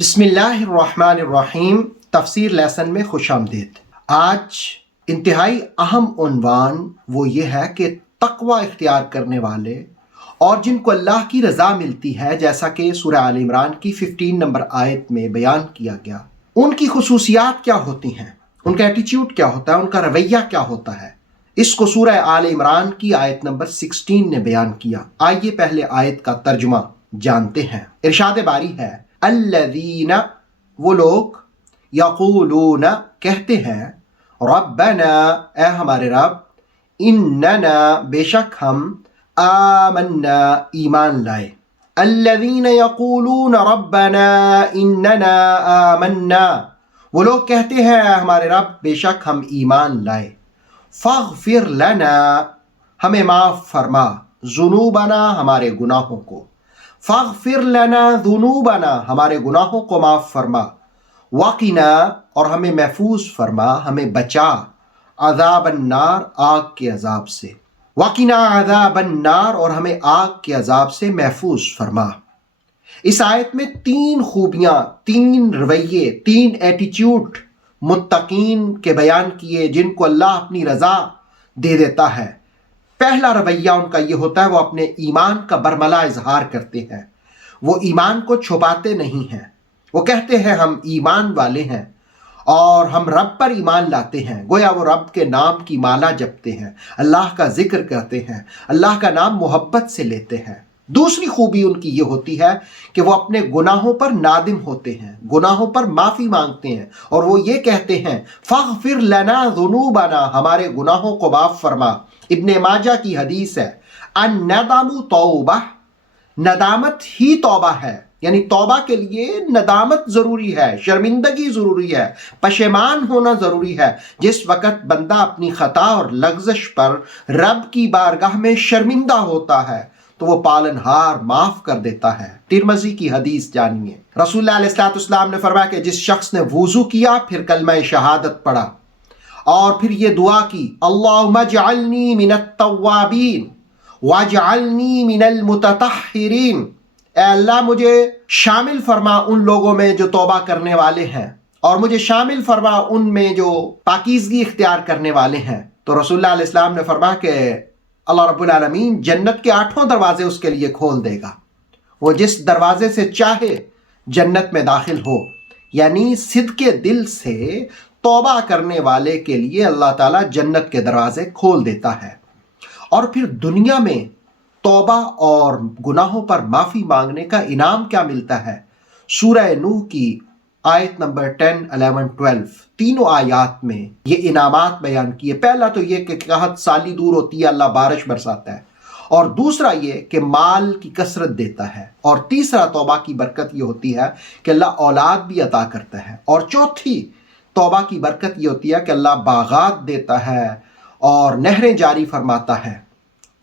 बिस्मिल्लाहिर्रहमानिर्रहीम। तफसीर लेसन में खुश आमदीद। आज इंतहाई अहम उन्वान वो ये है कि तक़वा इख्तियार करने वाले और जिनको अल्लाह की रज़ा मिलती है, जैसा कि सूरह आल इमरान की 15 नंबर आयत में बयान किया गया, उनकी खुसूसियात क्या होती हैं, उनका एटीट्यूड क्या होता है, उनका रवैया क्या होता है। इसको सूरह आल इमरान की आयत नंबर 16 ने बयान किया। आइए पहले आयत का तर्जुमा जानते हैं। इरशाद बारी है, अल्लज़ीना, वो लोग, यक़ूलूना, कहते हैं, रब्बना, ए हमारे रब, इन्नना, बेशक हम, आमन्ना, ईमान लाए। अल्लज़ीना यक़ूलूना रब्बना इन्नना आमन्ना, वो लोग कहते हैं हमारे रब बेशक हम ईमान लाए। फ़ग़फ़िर लना, हमें माफ़ फरमा, ज़ुनूबना, हमारे गुनाहों को। फ़ग़फ़िर लना ज़ुनूबना, हमारे गुनाहों को माफ़ फरमा। वक़िना, और हमें महफूज फरमा, हमें बचा, अज़ाबन्नार, आग के अज़ाब से। वक़िना अज़ाबन्नार, और हमें आग के अज़ाब से महफूज फरमा। इस आयत में 3 खूबियाँ, 3 रवैये, 3 एटीट्यूड मुत्तकीन के बयान किए, जिनको अल्लाह अपनी रज़ा दे देता है। पहला रवैया उनका ये होता है, वो अपने ईमान का बरमला इजहार करते हैं, वो ईमान को छुपाते नहीं हैं। वो कहते हैं हम ईमान वाले हैं और हम रब पर ईमान लाते हैं, गोया वो रब के नाम की माला जपते हैं, अल्लाह का जिक्र करते हैं, अल्लाह का नाम मोहब्बत से लेते हैं। दूसरी खूबी उनकी ये होती है कि वो अपने गुनाहों पर नादिम होते हैं, गुनाहों पर माफ़ी मांगते हैं, और वो ये कहते हैं, फ़ग़फ़िर लना ज़ुनूबना, हमारे गुनाहों को माफ़ फरमा। इब्ने माजा की हदीस है, अन्नदामु तौबा, नदामत ही तौबा है, यानी तौबा के लिए नदामत ज़रूरी है, शर्मिंदगी ज़रूरी है, पशेमान होना ज़रूरी है। जिस वक़्त बंदा अपनी ख़ता और लग़ज़श पर रब की बारगाह में शर्मिंदा होता है तो वो पालनहार माफ़ कर देता है। तिरमिज़ी की हदीस जानिए। रसूलुल्लाह अलैहिस्सलाम ने फरमाया कि जिस शख्स ने वुज़ू किया, फिर कलमा शहादत पढ़ा और फिर ये दुआ की, अल्लाहुम्मा जअलनी मिनत तव्वाबीन वजअलनी मिनल मुततह्हिरीन, ए अल्लाह मुझे शामिल फरमा उन लोगों में जो तौबा करने वाले हैं, और मुझे शामिल फरमा उनमें जो पाकीज़गी इख्तियार करने वाले हैं। तो रसूलुल्लाह अलैहिस्सलाम ने फरमाया कि अल्लाह रब्बुल आलमीन जन्नत के 8 दरवाजे उसके लिए खोल देगा, वो जिस दरवाजे से चाहे जन्नत में दाखिल हो। यानी सिद्के दिल से तौबा करने वाले के लिए अल्लाह ताला जन्नत के दरवाजे खोल देता है। और फिर दुनिया में तौबा और गुनाहों पर माफ़ी मांगने का इनाम क्या मिलता है। सूरह नूह की आयत नंबर 10, 11, 12, तीनों आयात में ये इनामात बयान किए। पहला तो ये कि कहत साली दूर होती है, अल्लाह बारिश बरसाता है, और दूसरा ये कि माल की कसरत देता है, और तीसरा तौबा की बरकत ये होती है कि अल्लाह औलाद भी अता करता है, और चौथी तौबा की बरकत ये होती है कि अल्लाह बागात देता है और नहरें जारी फरमाता है।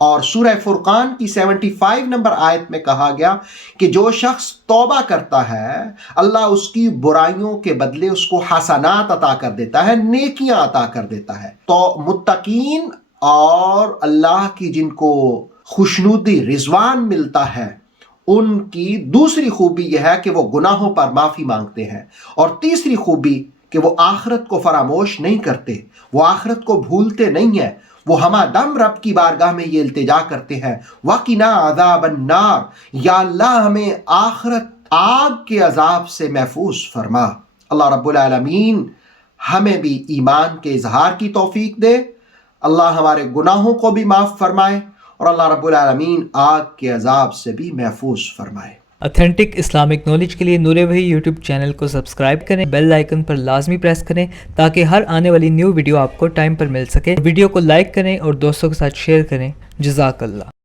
और सूरह फुरकान की 75 नंबर आयत में कहा गया कि जो शख्स तौबा करता है, अल्लाह उसकी बुराइयों के बदले उसको हसनात अता कर देता है, नेकियां अता कर देता है। तो मुत्तकीन और अल्लाह की जिनको खुशनुदी रिजवान मिलता है, उनकी दूसरी खूबी यह है कि वो गुनाहों पर माफ़ी मांगते हैं, और तीसरी खूबी कि वो आखिरत को फरामोश नहीं करते, वो आखिरत को भूलते नहीं है। वो हमादम रब की बारगाह में ये इल्तिजा करते हैं, वक़िना अज़ाबन्नार, या अल्लाह हमें आखिरत आग के अजाब से महफूज फरमा। अल्लाह रब्बुल आलमीन हमें भी ईमान के इजहार की तौफीक दे, अल्लाह हमारे गुनाहों को भी माफ़ फरमाए, और अल्लाह रब्बुल आलमीन आग के अजाब से भी महफूज फरमाए। ऑथेंटिक इस्लामिक नॉलेज के लिए नूरे भाई यूट्यूब चैनल को सब्सक्राइब करें, बेल आइकन पर लाजमी प्रेस करें ताकि हर आने वाली न्यू वीडियो आपको टाइम पर मिल सके। वीडियो को लाइक करें और दोस्तों के साथ शेयर करें। जज़ाकल्लाह।